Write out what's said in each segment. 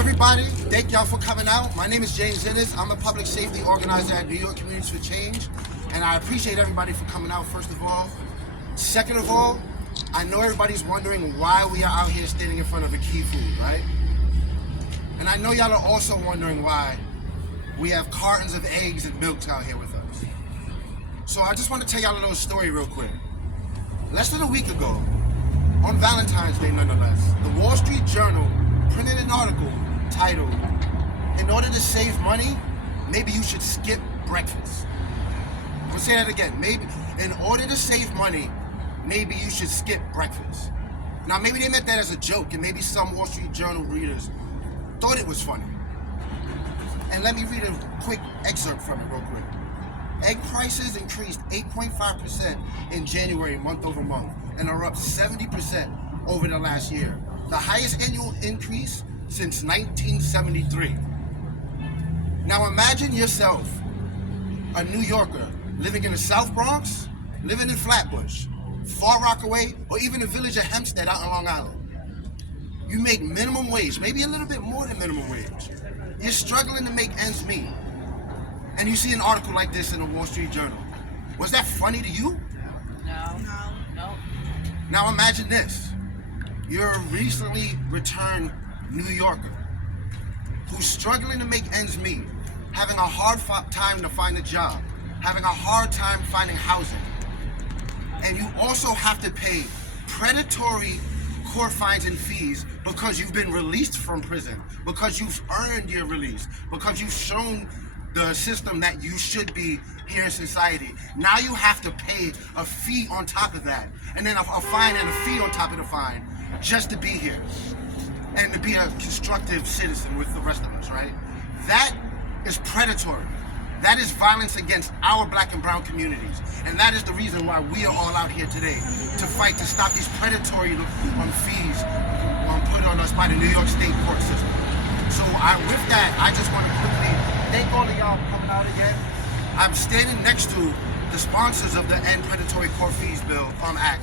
everybody. Thank y'all for coming out. My name is James Innes. I'm a public safety organizer at New York Communities for Change, and I appreciate everybody for coming out, first of all. Second of all, I know everybody's wondering why we are out here standing in front of a Key Food, right? And I know y'all are also wondering why we have cartons of eggs and milks out here with us. So I just want to tell y'all a little story real quick. Less than a week ago, on Valentine's Day nonetheless, the Wall Street Journal printed an article titled, "In order to save money, maybe you should skip breakfast." I'm gonna say that again. Maybe, in order to save money, maybe you should skip breakfast. Now, maybe they meant that as a joke, and maybe some Wall Street Journal readers thought it was funny. And let me read a quick excerpt from it real quick. Egg prices increased 8.5% in January, month over month, and are up 70% over the last year. The highest annual increase since 1973. Now imagine yourself, a New Yorker, living in the South Bronx, living in Flatbush, Far Rockaway, or even the village of Hempstead out on Long Island. You make minimum wage, maybe a little bit more than minimum wage. You're struggling to make ends meet. And you see an article like this in the Wall Street Journal. Was that funny to you? No. Now imagine this. You're a recently returned New Yorker who's struggling to make ends meet, having a hard time to find a job, having a hard time finding housing. And you also have to pay predatory court fines and fees because you've been released from prison, because you've earned your release, because you've shown the system that you should be here in society. Now you have to pay a fee on top of that, and then a fine and a fee on top of the fine, just to be here and to be a constructive citizen with the rest of us, right? That is predatory. That is violence against our black and brown communities. And that is the reason why we are all out here today, to fight to stop these predatory fees put on us by the New York State court system. So with that, I just want to quickly thank all of y'all for coming out again. I'm standing next to the sponsors of the End Predatory Court Fees Bill Act,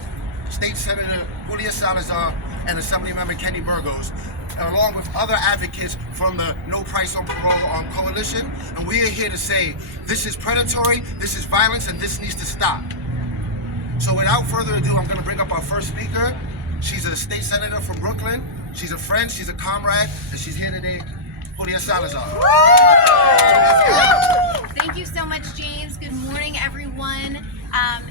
State Senator Salazar and Assemblymember Kenny Burgos, along with other advocates from the No Price on Parole Coalition. And we are here to say, this is predatory, this is violence, and this needs to stop. So without further ado, I'm going to bring up our first speaker. She's a state senator from Brooklyn. She's a friend, she's a comrade, and she's here today, Salazar. Thank you so much, James. Good morning, everyone.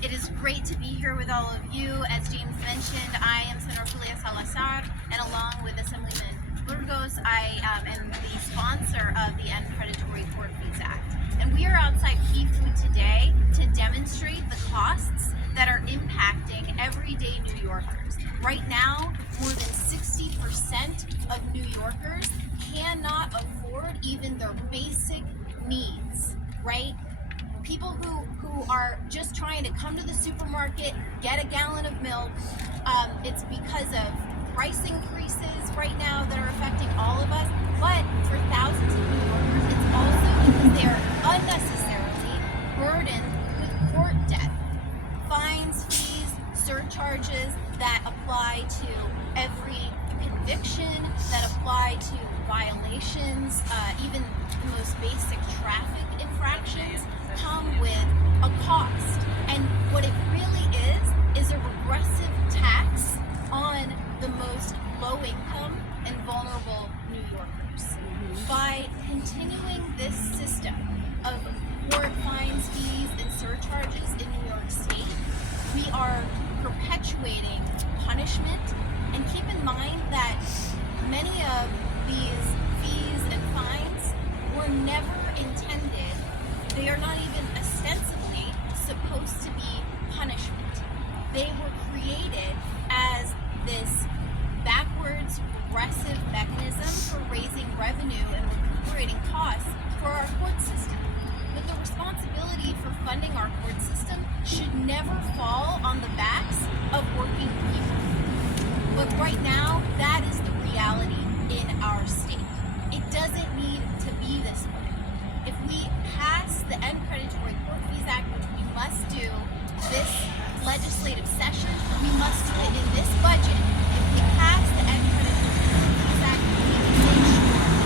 It is great to be here with all of you. As James mentioned, I am Senator Salazar, and along with Assemblyman Burgos, I am the sponsor of the End Predatory Court Fees Act. And we are outside Key Food today to demonstrate the costs that are impacting everyday New Yorkers. Right now, more than 60% of New Yorkers cannot afford even their basic needs, right? People who are just trying to come to the supermarket, get a gallon of milk, it's because of price increases right now that are affecting all of us, but for thousands of New Yorkers, it's also because they are unnecessarily burdened with court debt, fines, fees, surcharges that apply to every conviction, that apply to violations, even the most basic traffic infractions come with a cost. And what it really is a regressive tax on the most low income and vulnerable New Yorkers. By continuing this system of court fines, fees, and surcharges in New York State, we are perpetuating punishment. And keep in mind that many of these fees and fines were never intended, they are not even ostensibly supposed to be punishment. They were created as this backwards, regressive mechanism for raising revenue and recuperating costs for our court system. But the responsibility for funding our court system should never fall on the backs of working people. But right now, that is the reality in our state. It doesn't need to be this way. If we pass the End Predatory Court Fees Act, which we must do this legislative session, we must do it in this budget. If we pass the End Predatory Court Fees Act, we can make sure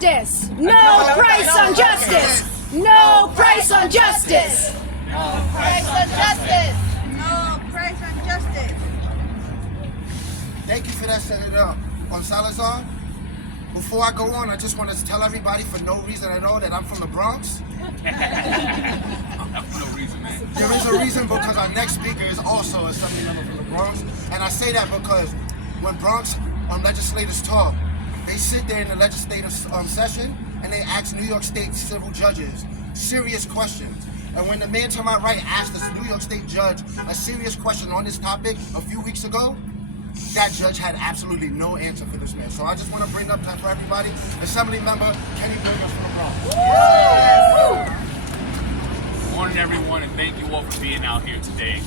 justice! No price on justice! No price on justice! No price on justice! No price on justice! Thank you for that, Senator Salazar. Before I go on, I just want to tell everybody for no reason at all that I'm from the Bronx. That's no reason, man. There is a reason because our next speaker is also a assembly member from the Bronx. And I say that because when Bronx legislators talk, they sit there in the legislative session and they ask New York State civil judges serious questions. And when the man to my right asked this New York State judge a serious question on this topic a few weeks ago, that judge had absolutely no answer for this man. So I just want to bring up that for everybody. Assembly member Kenny Burgos from the Bronx. Good morning, everyone, and thank you all for being out here today.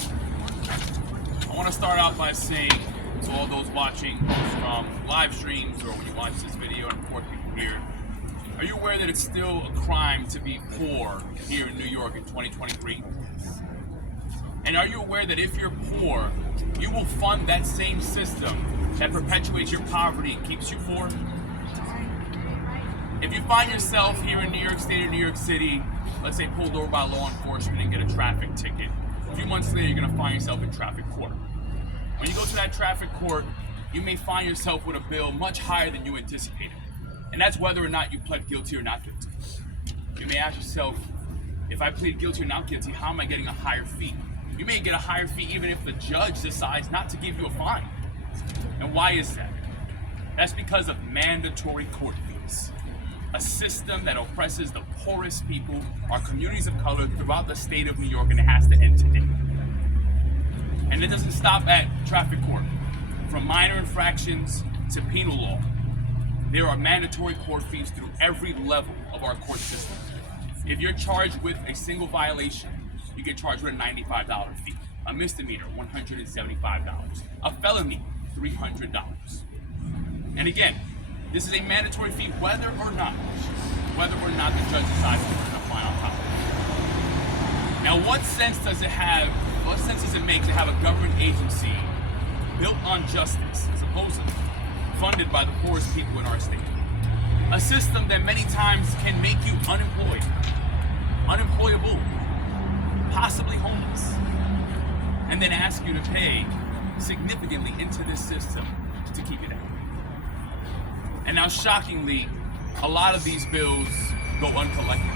I want to start out by saying to all those watching from live streams or when you watch this video, and of course people here, are you aware that it's still a crime to be poor here in New York in 2023? And are you aware that if you're poor, you will fund that same system that perpetuates your poverty and keeps you poor? If you find yourself here in New York State or New York City, let's say pulled over by law enforcement and get a traffic ticket, a few months later you're going to find yourself in traffic court. When you go to that traffic court, you may find yourself with a bill much higher than you anticipated. And that's whether or not you pled guilty or not guilty. You may ask yourself, if I plead guilty or not guilty, how am I getting a higher fee? You may get a higher fee even if the judge decides not to give you a fine. And why is that? That's because of mandatory court fees. A system that oppresses the poorest people, our communities of color throughout the state of New York, and it has to end today. And it doesn't stop at traffic court. From minor infractions to penal law, there are mandatory court fees through every level of our court system. If you're charged with a single violation, you get charged with a $95 fee. A misdemeanor, $175. A felony, $300. And again, this is a mandatory fee whether or not the judge decides to put a fine on top of it. Now, what sense does it make to have a government agency built on justice, supposedly funded by the poorest people in our state? A system that many times can make you unemployed, unemployable, possibly homeless, and then ask you to pay significantly into this system to keep it out. And now, shockingly, a lot of these bills go uncollected.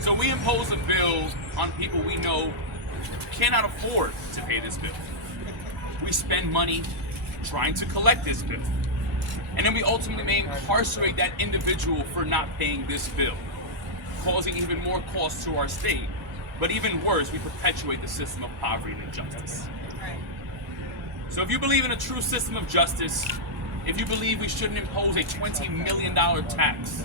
So we impose a bill on people we know cannot afford to pay this bill. We spend money trying to collect this bill. And then we ultimately may incarcerate that individual for not paying this bill, causing even more costs to our state. But even worse, we perpetuate the system of poverty and injustice. So if you believe in a true system of justice, if you believe we shouldn't impose a $20 million tax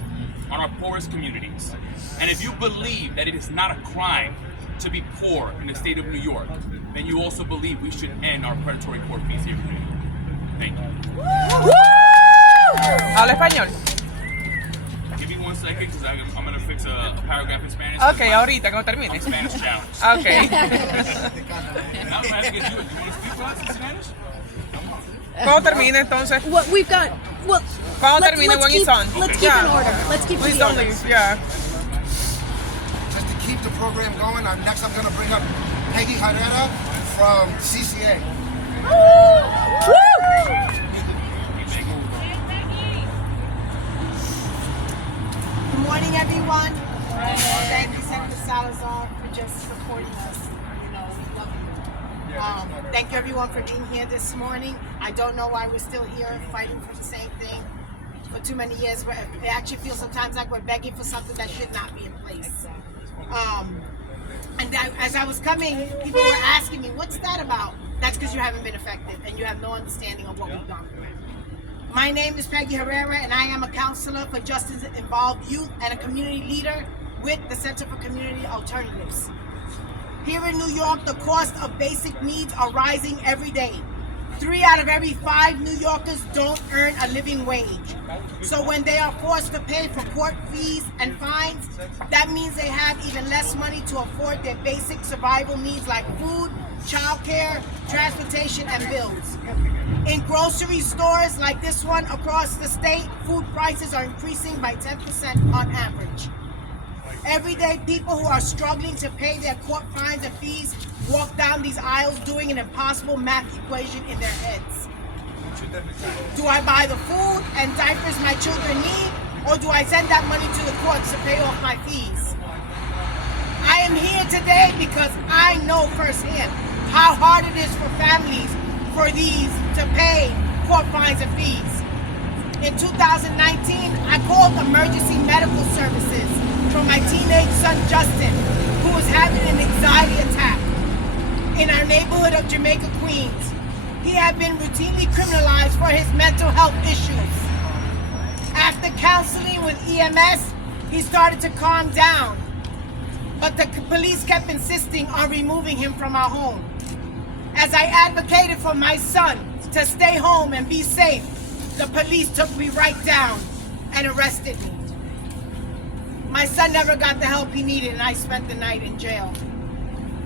on our poorest communities, and if you believe that it is not a crime to be poor in the state of New York, then you also believe we should end our predatory court fees here in New York. Thank you. ¿Habla español? Give me 1 second, because I'm going to fix a paragraph in Spanish. Ok, ahorita, cuando termine. I'm Spanish challenged. Ok. Now I'm going to get you. You want to speak to us in Spanish? Cuando termine, entonces. What we've got. Well, Cuando termine, when he's on. Let's keep in order. Let's keep Please the don't order. leave. Yeah. Just to keep the program going, next I'm going to bring up Peggy Herrera from CCA. Good morning, everyone. Thank you, Senator Salazar, for just supporting us. We love you. Thank you, everyone, for being here this morning. I don't know why we're still here fighting for the same thing for too many years. It actually feels sometimes like we're begging for something that should not be in place. As I was coming, people were asking me, what's that about? That's because you haven't been effective and you have no understanding of what we've gone through. My name is Peggy Herrera, and I am a counselor for justice-involved youth and a community leader with the Center for Community Alternatives. Here in New York, the cost of basic needs are rising every day. 3 out of every 5 New Yorkers don't earn a living wage. So when they are forced to pay for court fees and fines, that means they have even less money to afford their basic survival needs like food, childcare, transportation, and bills. In grocery stores like this one across the state, food prices are increasing by 10% on average. Everyday people who are struggling to pay their court fines and fees walk down these aisles doing an impossible math equation in their heads. Do I buy the food and diapers my children need, or do I send that money to the courts to pay off my fees? I am here today because I know firsthand how hard it is for families for these to pay court fines and fees. In 2019, I called emergency medical services for my teenage son Justin, who was having an anxiety attack in our neighborhood of Jamaica, Queens. He had been routinely criminalized for his mental health issues. After counseling with EMS, he started to calm down, but the police kept insisting on removing him from our home. As I advocated for my son to stay home and be safe, the police took me right down and arrested me. My son never got the help he needed, and I spent the night in jail.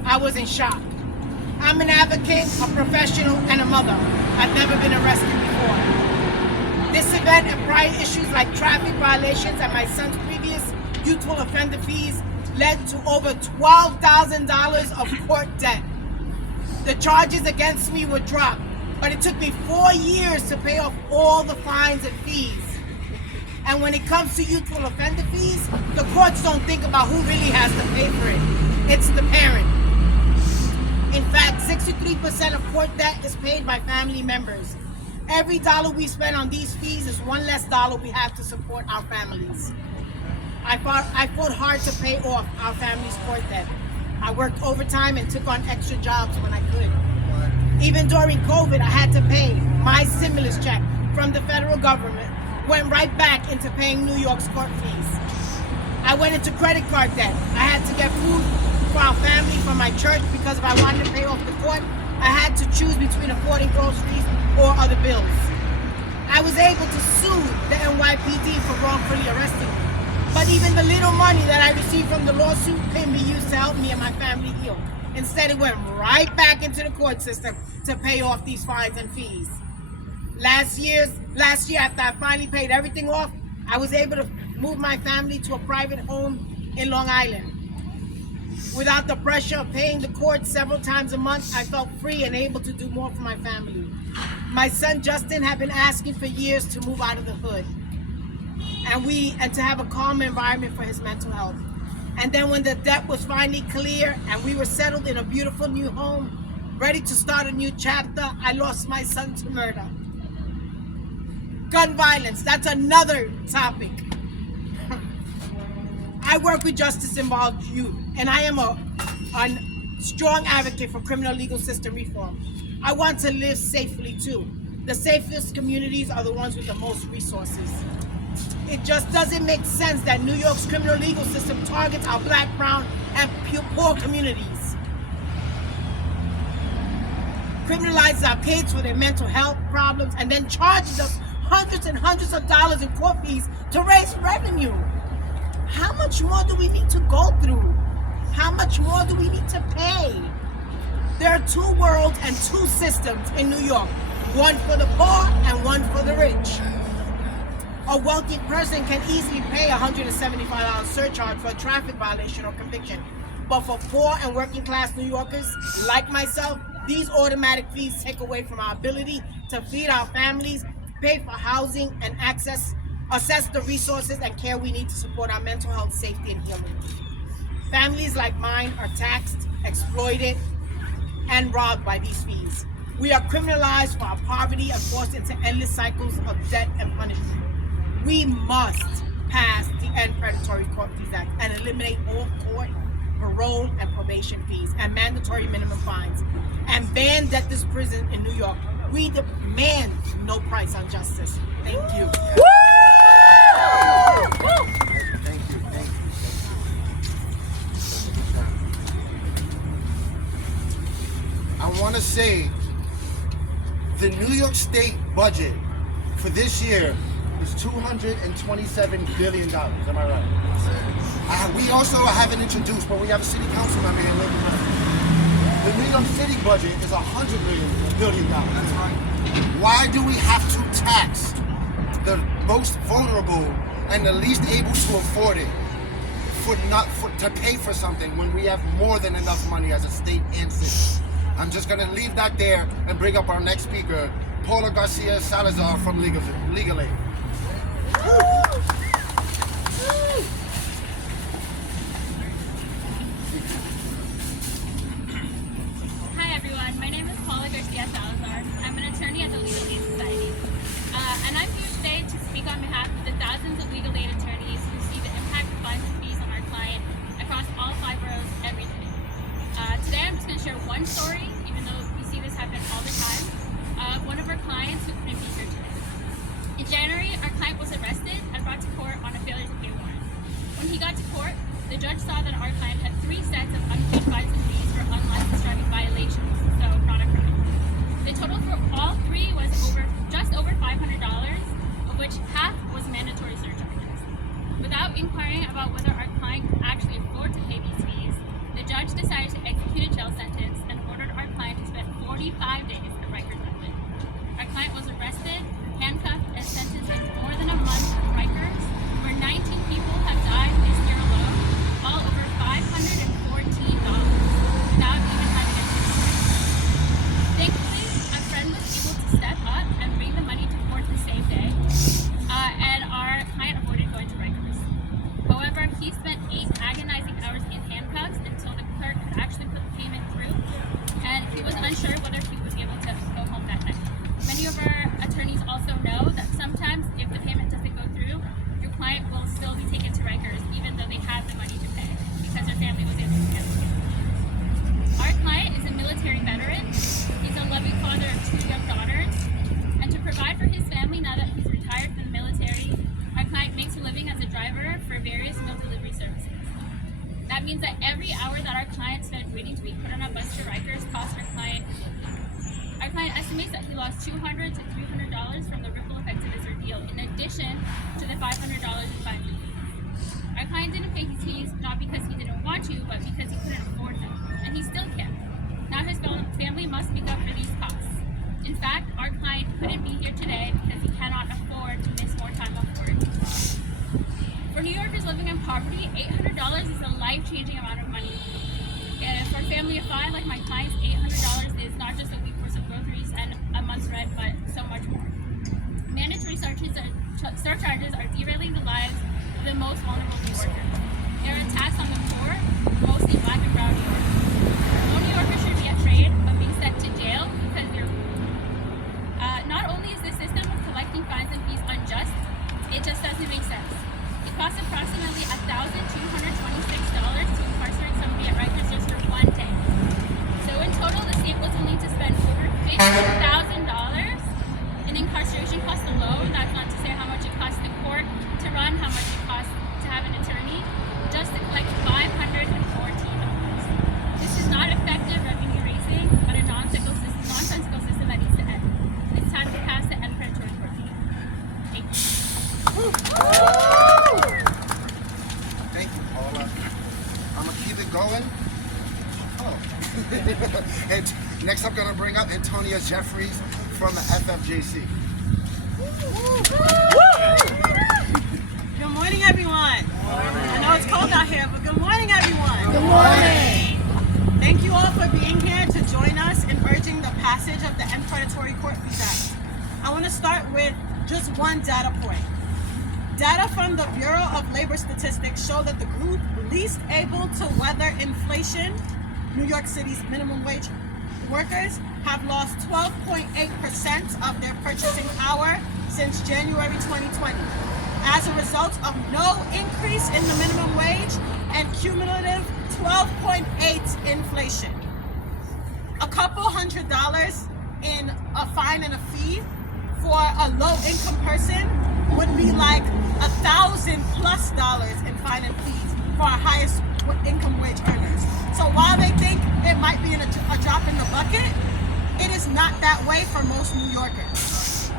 I was in shock. I'm an advocate, a professional, and a mother. I've never been arrested before. This event and prior issues like traffic violations and my son's previous youthful offender fees led to over $12,000 of court debt. The charges against me were dropped, but it took me 4 years to pay off all the fines and fees. And when it comes to youthful offender fees, the courts don't think about who really has to pay for it. It's the parent. In fact, 63% of court debt is paid by family members. Every dollar we spend on these fees is one less dollar we have to support our families. I fought hard to pay off our family's court debt. I worked overtime and took on extra jobs when I could. Even during COVID, I had to pay. My stimulus check from the federal government went right back into paying New York's court fees. I went into credit card debt. I had to get food for our family from my church because if I wanted to pay off the court, I had to choose between affording groceries or other bills. I was able to sue the NYPD for wrongfully arresting me. But even the little money that I received from the lawsuit couldn't be used to help me and my family heal. Instead, it went right back into the court system to pay off these fines and fees. Last year, after I finally paid everything off, I was able to move my family to a private home in Long Island. Without the pressure of paying the court several times a month, I felt free and able to do more for my family. My son Justin had been asking for years to move out of the hood and to have a calm environment for his mental health. And then when the debt was finally clear and we were settled in a beautiful new home, ready to start a new chapter, I lost my son to murder. Gun violence, that's another topic. I work with justice-involved youth, and I am a strong advocate for criminal legal system reform. I want to live safely too. The safest communities are the ones with the most resources. It just doesn't make sense that New York's criminal legal system targets our Black, brown, and poor communities. Criminalizes our kids for their mental health problems and then charges us hundreds and hundreds of dollars in court fees to raise revenue. How much more do we need to go through? How much more do we need to pay? There are two worlds and two systems in New York, one for the poor and one for the rich. A wealthy person can easily pay a $175 surcharge for a traffic violation or conviction. But for poor and working class New Yorkers, like myself, these automatic fees take away from our ability to feed our families, pay for housing, and assess the resources and care we need to support our mental health, safety, and healing. Families like mine are taxed, exploited, and robbed by these fees. We are criminalized for our poverty and forced into endless cycles of debt and punishment. We must pass the End Predatory Court Fees Act and eliminate all court, parole, and probation fees and mandatory minimum fines and ban debtor's prison in New York. We demand no price on justice. Thank you. Thank you. I want to say the New York State budget for this year is $227 billion. Am I right? We also haven't introduced, but we have a city council member here. The New York City budget is $100 billion. That's right. Why do we have to tax the most vulnerable and the least able to afford it to pay for something when we have more than enough money as a state and city? I'm just gonna leave that there and bring up our next speaker, Paula Garcia Salazar from Legal Aid. Hi everyone, my name is Paula Garcia Salazar. I'm an attorney at the Legal Aid Society. And I'm here today to speak on behalf of the thousands of legal aid attorneys who see the impact of fines and fees on our client across all 5 boroughs every day. Today I'm just going to share one story, even though we see this happen all the time, of one of our clients who couldn't be here today. In January, our client was arrested and brought to court on a failure to pay warrant. When he got to court, the judge saw that our client had 3 sets of unpaid fines and fees for unlicensed driving violations, so not a crime. The total for all 3 was just over $500, of which half was mandatory surcharges. Without inquiring about whether our client could actually afford to pay these fees, the judge decided to execute a jail sentence and ordered our client to spend 45 days at Rikers Island. Our client was arrested, handcuffed, and sentenced to more than a month at Rikers, where 19 people have died this year alone, all over $514 without even having a ticket. Thankfully, a friend was able to step up and bring the money to court the same day, and our client avoided going to Rikers. However, he spent 8 agonizing hours in handcuffs until the clerk could actually put the payment through, and he was unsure whether he would be able to go home that night. Many of our attorneys also know that sometimes if the payment doesn't go through, your client will still be taken to Rikers even though they have the money to pay because their family was able to get it. Our client is a military veteran. He's a loving father of 2 young daughters, and to provide for his family now that he's retired from the military, our client makes a living as a driver for various meal delivery services. That means that every hour that our client spent waiting to be put on a bus to Rikers costs our client estimates that he lost $200 to $300 from the ripple effects of his ordeal, in addition to the $500 in fines and fees. Our client didn't pay his fees not because he didn't want to, but because he couldn't afford them, and he still can't. Now his family must make up for these costs. In fact, our client couldn't be here today because he cannot afford to miss more time off work. For New Yorkers living in poverty, $800 is a life-changing amount of money. And for a family of 5 like my client's, $800 is not just a week worth of groceries and a month's rent, but so much more. Mandatory surcharges are derailing the lives of the most vulnerable New Yorkers. They're a tax on the poor, mostly Black and brown New Yorkers. No New Yorkers should be afraid of being sent to jail because they're not only is the system of collecting fines and fees unjust, it just doesn't make sense. It costs approximately $1,226 to incarcerate somebody at Rikers just for 1 day. So in total, the state was willing to spend over $50,000 in incarceration costs alone. That's not to say how much it costs the court to run, how much it costs to have an attorney, just to collect $514. This is not effective revenue raising, but a nonsensical system that needs to end. It's time to pass the end predatory court. Thank you. Thank you, Paula. I'm gonna keep it going. Oh. And next I'm gonna bring up Antonia Jeffries from the FFJC. Good morning, everyone. I know it's cold out here, but good morning, everyone. Good morning. Thank you all for being here to join us in urging the passage of the End Predatory Court Fees Act. I want to start with just one data point. Data from the Bureau of Labor Statistics show that the group least able to weather inflation, New York City's minimum wage workers, have lost 12.8% of their purchasing power since January 2020 as a result of no increase in the minimum wage and cumulative 12.8 inflation. A couple $100 in a fine and a fee for a low-income person would be like $1,000+ in fine and fees for our highest income wage earners. So while they think it might be a drop in the bucket, it is not that way for most New Yorkers.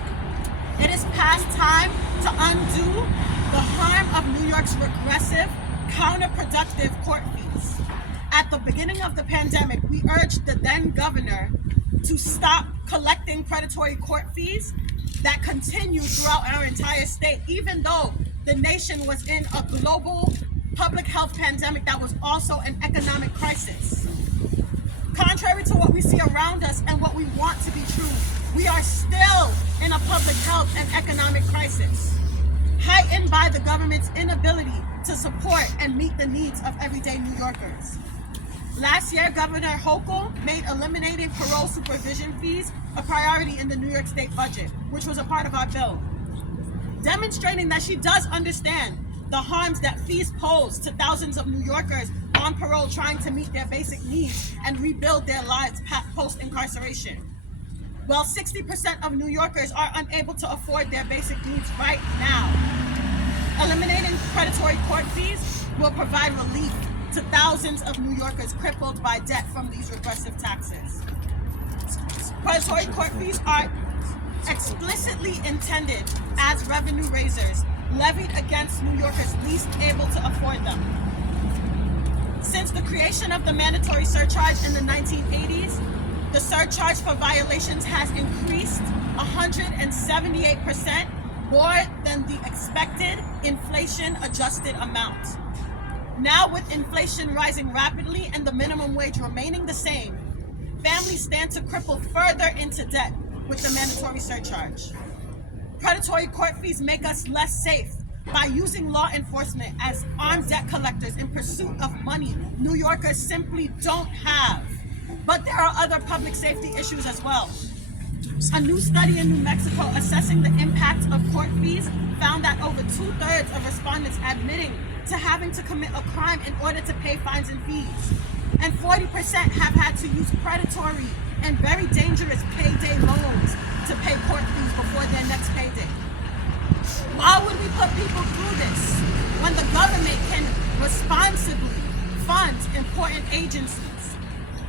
It is past time to undo the harm of New York's regressive, counterproductive court fees. At the beginning of the pandemic, we urged the then governor to stop collecting predatory court fees that continued throughout our entire state, even though the nation was in a global public health pandemic that was also an economic crisis. Contrary to what we see around us and what we want to be true, we are still in a public health and economic crisis, heightened by the government's inability to support and meet the needs of everyday New Yorkers. Last year, Governor Hochul made eliminating parole supervision fees a priority in the New York State budget, which was a part of our bill, demonstrating that she does understand the harms that fees pose to thousands of New Yorkers on parole trying to meet their basic needs and rebuild their lives post-incarceration. Well, 60% of New Yorkers are unable to afford their basic needs right now. Eliminating predatory court fees will provide relief to thousands of New Yorkers crippled by debt from these regressive taxes. Predatory court fees are explicitly intended as revenue raisers levied against New Yorkers least able to afford them. Since the creation of the mandatory surcharge in the 1980s, the surcharge for violations has increased 178%, more than the expected inflation-adjusted amount. Now, with inflation rising rapidly and the minimum wage remaining the same, families stand to cripple further into debt with the mandatory surcharge. Predatory court fees make us less safe by using law enforcement as armed debt collectors in pursuit of money New Yorkers simply don't have. But there are other public safety issues as well. A new study in New Mexico assessing the impact of court fees found that over 2/3 of respondents admitting to having to commit a crime in order to pay fines and fees. And 40% have had to use predatory and very dangerous payday loans to pay court fees before their next payday. Why would we put people through this when the government can responsibly fund important agencies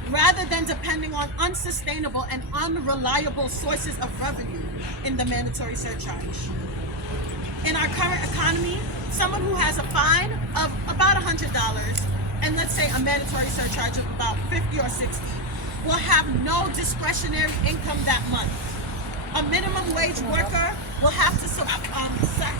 rather than depending on unsustainable and unreliable sources of revenue in the mandatory surcharge? In our current economy, someone who has a fine of about $100 and let's say a mandatory surcharge of about 50 or 60 will have no discretionary income that month. A minimum wage worker will have to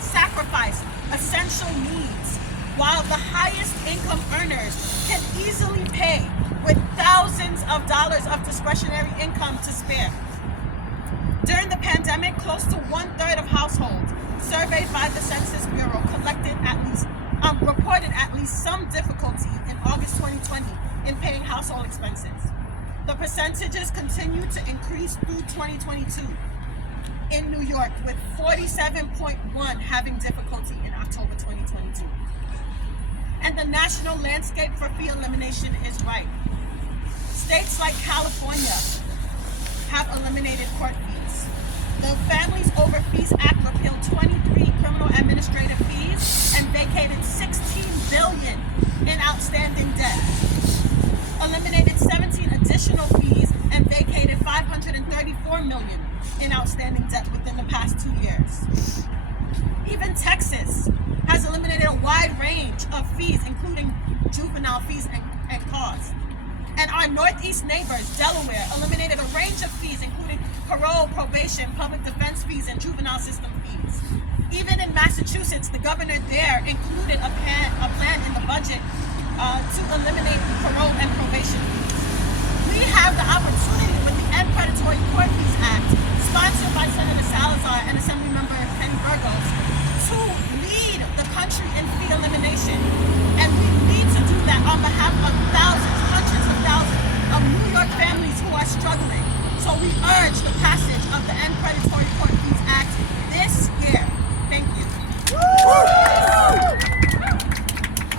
sacrifice essential needs, while the highest income earners can easily pay with thousands of dollars of discretionary income to spare. During the pandemic, close to 1/3 of households surveyed by the Census Bureau reported at least some difficulty in August 2020 in paying household expenses. The percentages continue to increase through 2022 in New York, with 47.1% having difficulty in October 2022. And the national landscape for fee elimination is ripe. States like California have eliminated court fees. The Families Over Fees Act repealed 23 criminal administrative fees and vacated $16 billion in outstanding debt, eliminated 17 additional fees and vacated $534 million in outstanding debt within the past 2 years. Even Texas has eliminated a wide range of fees, including juvenile fees and costs. And our Northeast neighbors, Delaware, eliminated a range of fees, including parole, probation, public defense fees, and juvenile system fees. Even in Massachusetts, the governor there included a plan in the budget to eliminate parole and probation fees. We have the opportunity with the End Predatory Court Fees Act, sponsored by Senator Salazar and Assemblymember Burgos, to lead the country in fee elimination. And we need to do that on behalf of thousands, hundreds of thousands of New York families who are struggling. So we urge the passage of the End Predatory Court Fees Act this year. Thank you.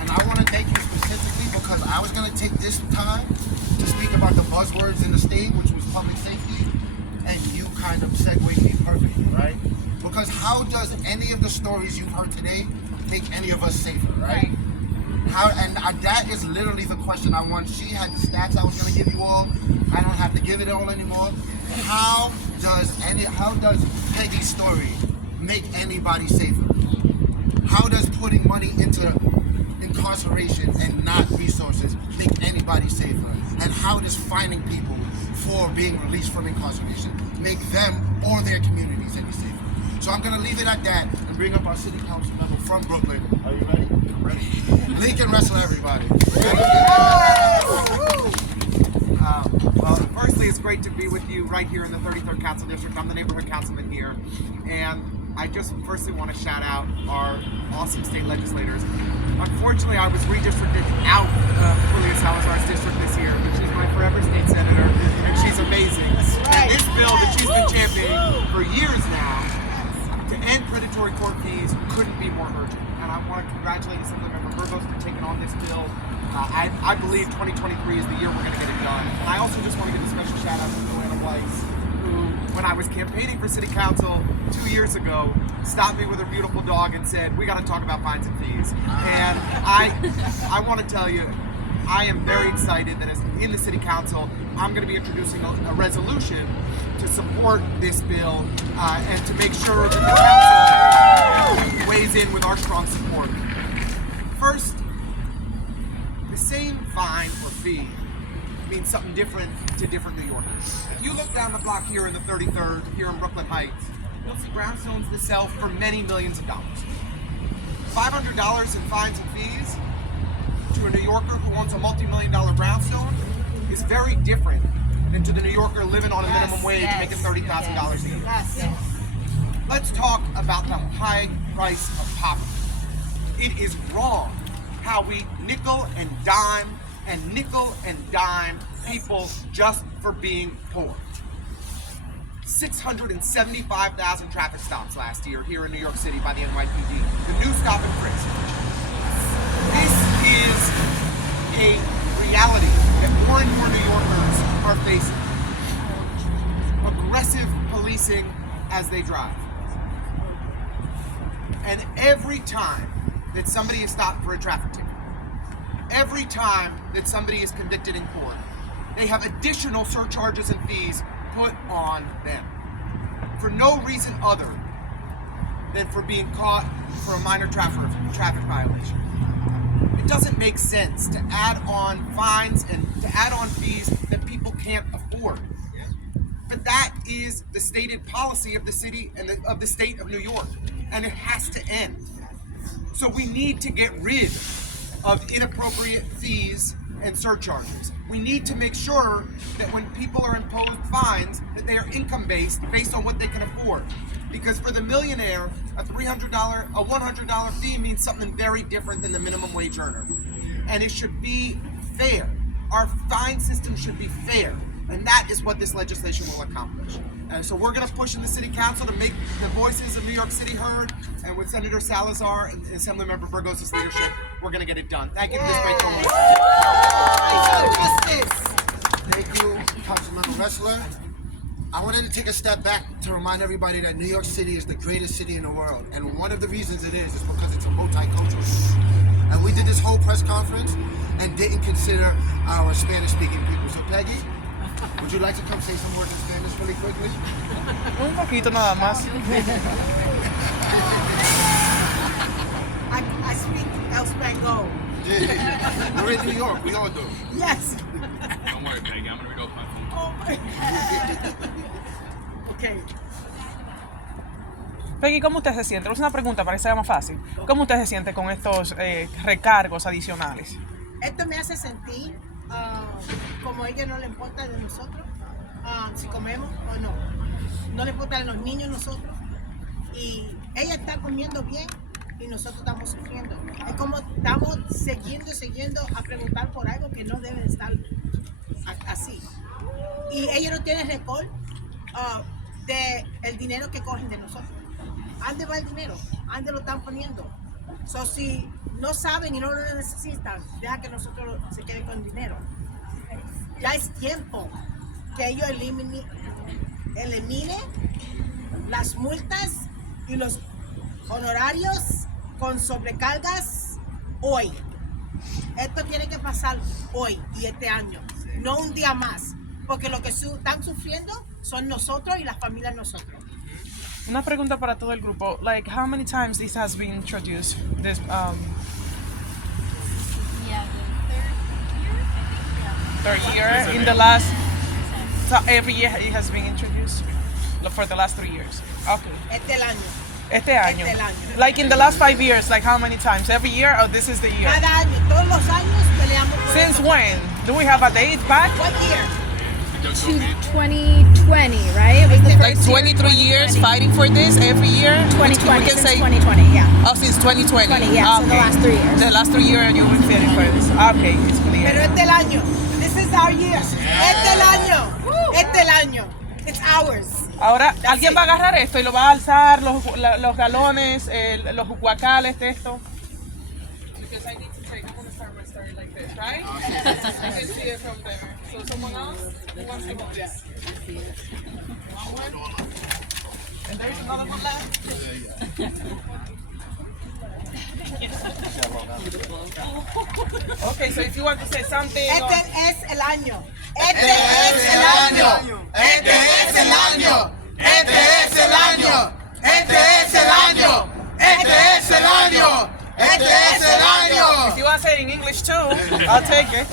And I want to thank you specifically because I was going to take this time to speak about the buzzwords in the state, which was public safety, and you kind of segued me perfectly, right? Because how does any of the stories you've heard today make any of us safer, right? That is literally the question I want. She had the stats I was going to give you all. I don't have to give it all anymore. How does Peggy's story make anybody safer? How does putting money into incarceration and not resources make anybody safer? And how does finding people for being released from incarceration make them or their communities any safer? So I'm going to leave it at that and bring up our city council member from Brooklyn. Are you ready? I'm ready. Lincoln Restler, everybody. Well, firstly, it's great to be with you right here in the 33rd Council District. I'm the neighborhood councilman here, and I just firstly want to shout out our awesome state legislators. Unfortunately, I was redistricted out of Julia Salazar's district this year, but she's my forever state senator, and she's amazing. And this bill that she's been championing for years now to end predatory court fees couldn't be more urgent. And I want to congratulate Assemblymember Burgos for taking on this bill. I believe 2023 is the year we're going to get it done. And I also just want to give a special shout out to Joanna Weiss, who, when I was campaigning for city council 2 years ago, stopped me with her beautiful dog and said, "We got to talk about fines and fees." And I want to tell you, I am very excited that as in the city council, I'm going to be introducing a resolution to support this bill and to make sure that the council weighs in with our strong support. First, the same fine or fee means something different to different New Yorkers. If you look down the block here in the 33rd, here in Brooklyn Heights, you'll see brownstones that sell for many millions of dollars. $500 in fines and fees to a New Yorker who owns a multi-million-dollar brownstone is very different than to the New Yorker living on a minimum wage making $30,000 a year. Let's talk about the high price of poverty. It is wrong how we nickel and dime people just for being poor. 675,000 traffic stops last year here in New York City by the NYPD. The new stop and frisk. This is a reality that more and more New Yorkers are facing. Aggressive policing as they drive. And every time that somebody is stopped for a traffic ticket, every time that somebody is convicted in court, they have additional surcharges and fees put on them for no reason other than for being caught for a minor traffic violation. It doesn't make sense to add on fines and to add on fees that people can't afford. But that is the stated policy of the city and of the state of New York, and it has to end. So we need to get rid of inappropriate fees and surcharges. We need to make sure that when people are imposed fines, that they are income-based, based on what they can afford. Because for the millionaire, a $100 fee means something very different than the minimum wage earner. And it should be fair. Our fine system should be fair. And that is what this legislation will accomplish. And so we're going to push in the city council to make the voices of New York City heard. And with Senator Salazar and Assemblymember Burgos' leadership, we're going to get it done. Thank you for this great program. Thank you, Councilmember Restler. I wanted to take a step back to remind everybody that New York City is the greatest city in the world. And one of the reasons it is because it's a multicultural city. And we did this whole press conference and didn't consider our Spanish-speaking people. So Peggy, would you like to come say some words in Spanish really quickly? Un poquito nada más. I speak El Spango. Yeah. We're in New York, we all do. Yes. Don't worry, Peggy. I'm gonna read off my phone. Oh my God. Okay. Peggy, ¿cómo usted se siente? Es una pregunta para que sea más fácil. ¿Cómo usted se siente con estos recargos adicionales? Esto me hace sentir como a ella no le importa de nosotros, si comemos o no. No le importa de los niños nosotros. Y ella está comiendo bien y nosotros estamos sufriendo. Es como estamos siguiendo a preguntar por algo que no debe estar así. Y ella no tiene récord de el dinero que cogen de nosotros. ¿A dónde va el dinero? ¿A dónde lo están poniendo? So, si no saben y no lo necesitan, deja que nosotros se queden con dinero. Ya es tiempo que ellos eliminen las multas y los honorarios con sobrecargas hoy. Esto tiene que pasar hoy y este año, no un día más, porque lo que están sufriendo son nosotros y las familias nosotros. Una pregunta para todo el grupo. Like, how many times this has been introduced? This third year in the last. So every year it has been introduced for the last 3 years. Okay. Este el año. Este año. Este el año. Like in the last 5 years, like how many times? Every year or this is the year? Cada año, todos los años peleamos por Since eso. when? Do we have a date back? What year? To 2020, right? It was the Like first year, 23 years fighting for this every year? 2020, We can since say, 2020, yeah. oh, since 2020. 20, yeah, so the last 3 years. The last 3 years you've been fighting for this. Okay, it's clear. Pero este el año. This is our year. Este el año. Este el año. It's ours. Ahora, alguien va a agarrar esto y lo va a alzar, los galones, los guacales de esto. Because I need to take, I'm going to start my story like this, right? I can see it from there. So someone else who wants to hold this? One. And there's another one left. Okay, so if you want to say something. Este es el año. Este es el año. Este es el año. Este es el año. Este es el año. Este es el año. Este es el año. If you want to say it in English too, I'll take it.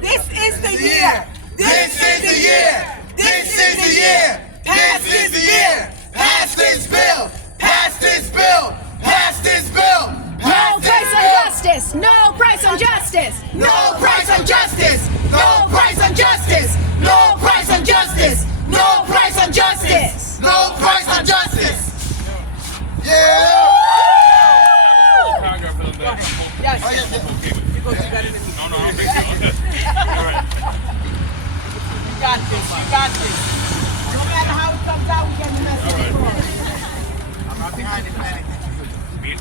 This is the year. This is the year. This is the year. Pass this year. Pass this bill. Pass this bill. Pass this bill. No price on justice! No price on justice! No price on justice. No price on justice. No price on justice. No price on justice. No price on justice. Yeah. Paragraph of the- Yes. Okay with- No, I don't think so. All right. You got this. You got this. No matter how it comes out, we get the message across.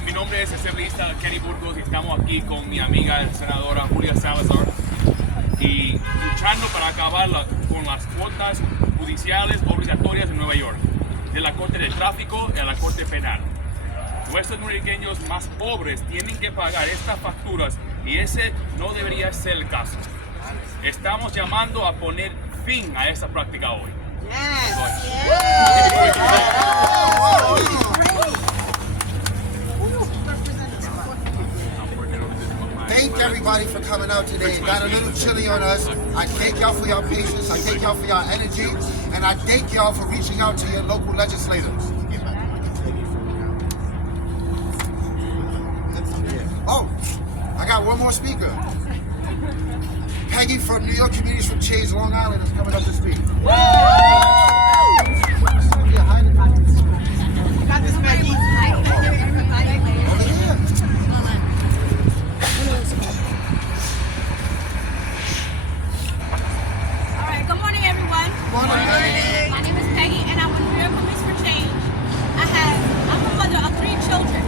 Mi nombre es asambleísta Kenny Burgos y estamos aquí con mi amiga la senadora Julia Salazar y luchando para acabar con las cuotas judiciales obligatorias en Nueva York, de la Corte de Tráfico a la Corte Penal. Nuestros puertorriqueños más pobres tienen que pagar estas facturas y ese no debería ser el caso. Estamos llamando a poner fin a esta práctica hoy. Thank everybody for coming out today. It got a little chilly on us. I thank y'all for your patience. I thank y'all for your energy. And I thank y'all for reaching out to your local legislators. Oh, I got one more speaker. Peggy from New York Communities for Change, Long Island is coming up to speak. You got this, Maggie. Over here. All right, good morning, everyone. My name is Peggy, and I'm with New York Communities for Change. I'm a mother of 3 children,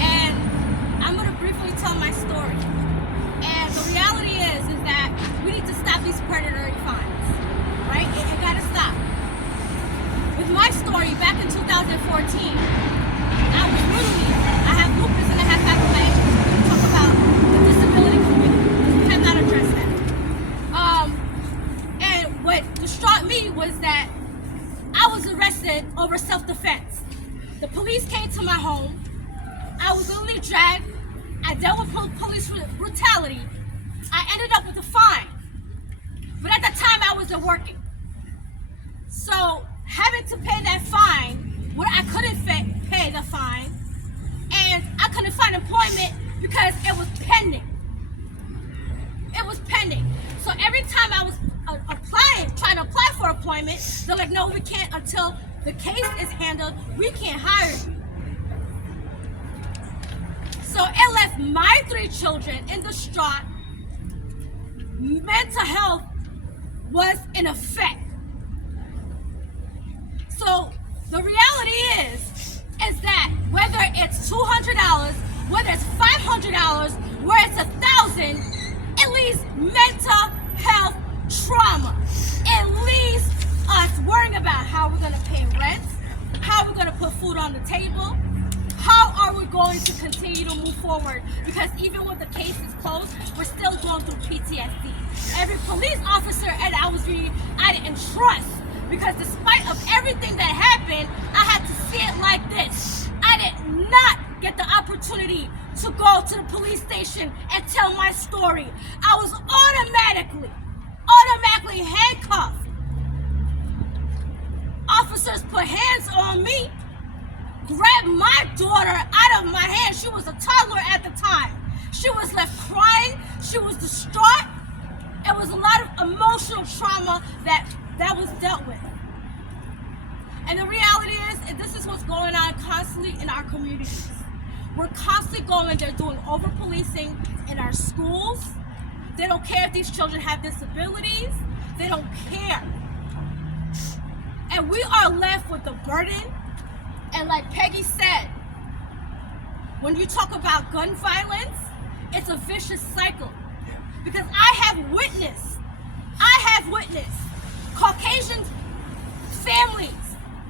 and I'm going to briefly tell my story. And the reality is that we need to stop these predatory fines, right? It got to stop. With my story, back in 2014, I have lupus and I have fibromyalgia. We talk about the disability community. We have not addressed that. And what distraught me was that I was arrested over self-defense. The police came to my home. I was literally dragged. I dealt with police brutality. I ended up with a fine. But at that time, I wasn't working. So having to pay that fine, where I couldn't pay the fine, and I couldn't find employment because it was pending. It was pending. So every time I was trying to apply for employment, they're like, no, we can't until the case is handled. We can't hire you. So it left my 3 children in distraught. Mental health was in effect. So the reality is that whether it's $200, whether it's $500, whether it's $1,000, it leaves mental health trauma. It leaves us worrying about how we're gonna pay rent, how we're gonna put food on the table, how are we going to continue to move forward? Because even when the case is closed, we're still going through PTSD. Every police officer that I was reading, I didn't trust. Because despite of everything that happened, I had to see it like this. I did not get the opportunity to go to the police station and tell my story. I was automatically automatically handcuffed. Officers put hands on me, grabbed my daughter out of my hand. She was a toddler at the time. She was left crying. She was distraught. It was a lot of emotional trauma that was dealt with. And the reality is, this is what's going on constantly in our communities. We're constantly going, they're doing over-policing in our schools. They don't care if these children have disabilities. They don't care. And we are left with the burden. And like Peggy said, when you talk about gun violence, it's a vicious cycle. Because I have witnessed Caucasian families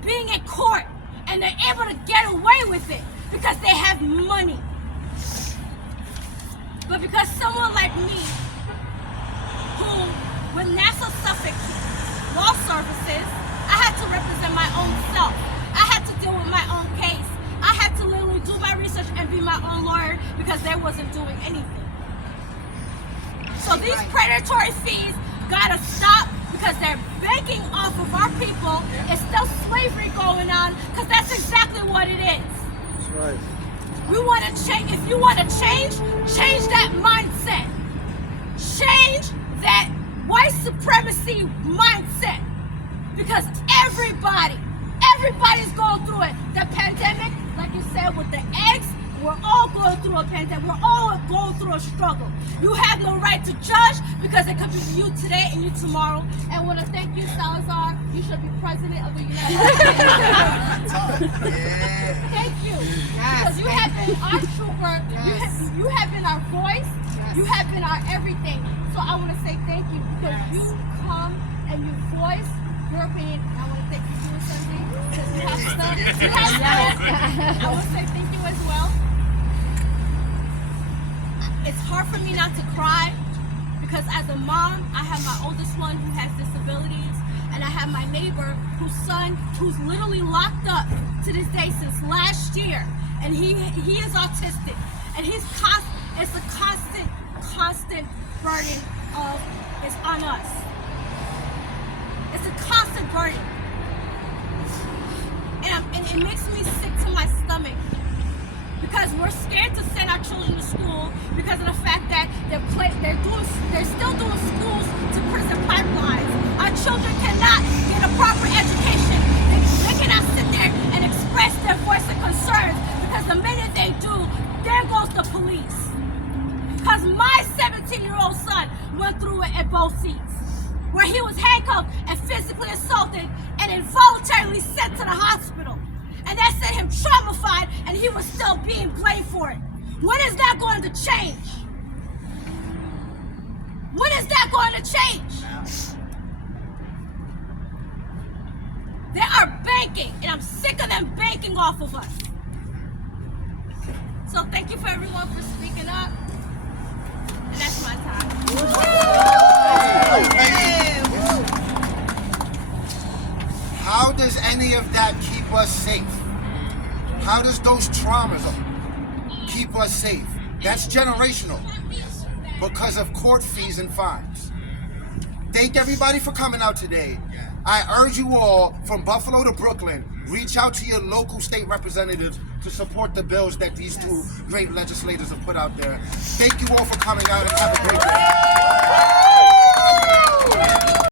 being in court and they're able to get away with it because they have money. But because someone like me, who with Nassau Suffolk Law Services, I had to represent my own self. I had to deal with my own case. I had to literally do my research and be my own lawyer because they wasn't doing anything. So these predatory fees gotta stop because they're banking off of our people. It's still slavery going on because that's exactly what it is. That's right. We want to change. If you want to change that mindset. Change that white supremacy mindset. Because everybody's going through it. The pandemic, like you said, with the eggs, we're all going through a pandemic. We're all going through a struggle. You have no right to judge because it could be you today and you tomorrow. And I want to thank you, Salazar. You should be president of the United States. Thank you. Because you have been our trooper. You have been our voice. You have been our everything. So I want to say thank you because you come and you voice your opinion. I want to thank you for something because you have stuff. I want to say thank you as well. It's hard for me not to cry because as a mom, I have my oldest one who has disabilities, and I have my neighbor whose son, who's literally locked up to this day since last year, and he is autistic, and it's a constant burden it's on us. It's a constant burden, and it makes me sick to my stomach. Because we're scared to send our children to school because of the fact that they're still doing schools to prison pipelines. Our children cannot get a proper education. They cannot sit there and express their voice and concerns because the minute they do, there goes the police. Because my 17-year-old son went through it at both seats, where he was handcuffed and physically assaulted and involuntarily sent to the hospital. And that sent him traumatized, and he was still being blamed for it. When is that going to change? When is that going to change? They are banking, and I'm sick of them banking off of us. So thank you for everyone for speaking up. And that's my time. How does any of that keep us safe? How does those traumas keep us safe? That's generational because of court fees and fines. Thank everybody for coming out today. I urge you all from Buffalo to Brooklyn, reach out to your local state representatives to support the bills that these two great legislators have put out there. Thank you all for coming out and have a great day.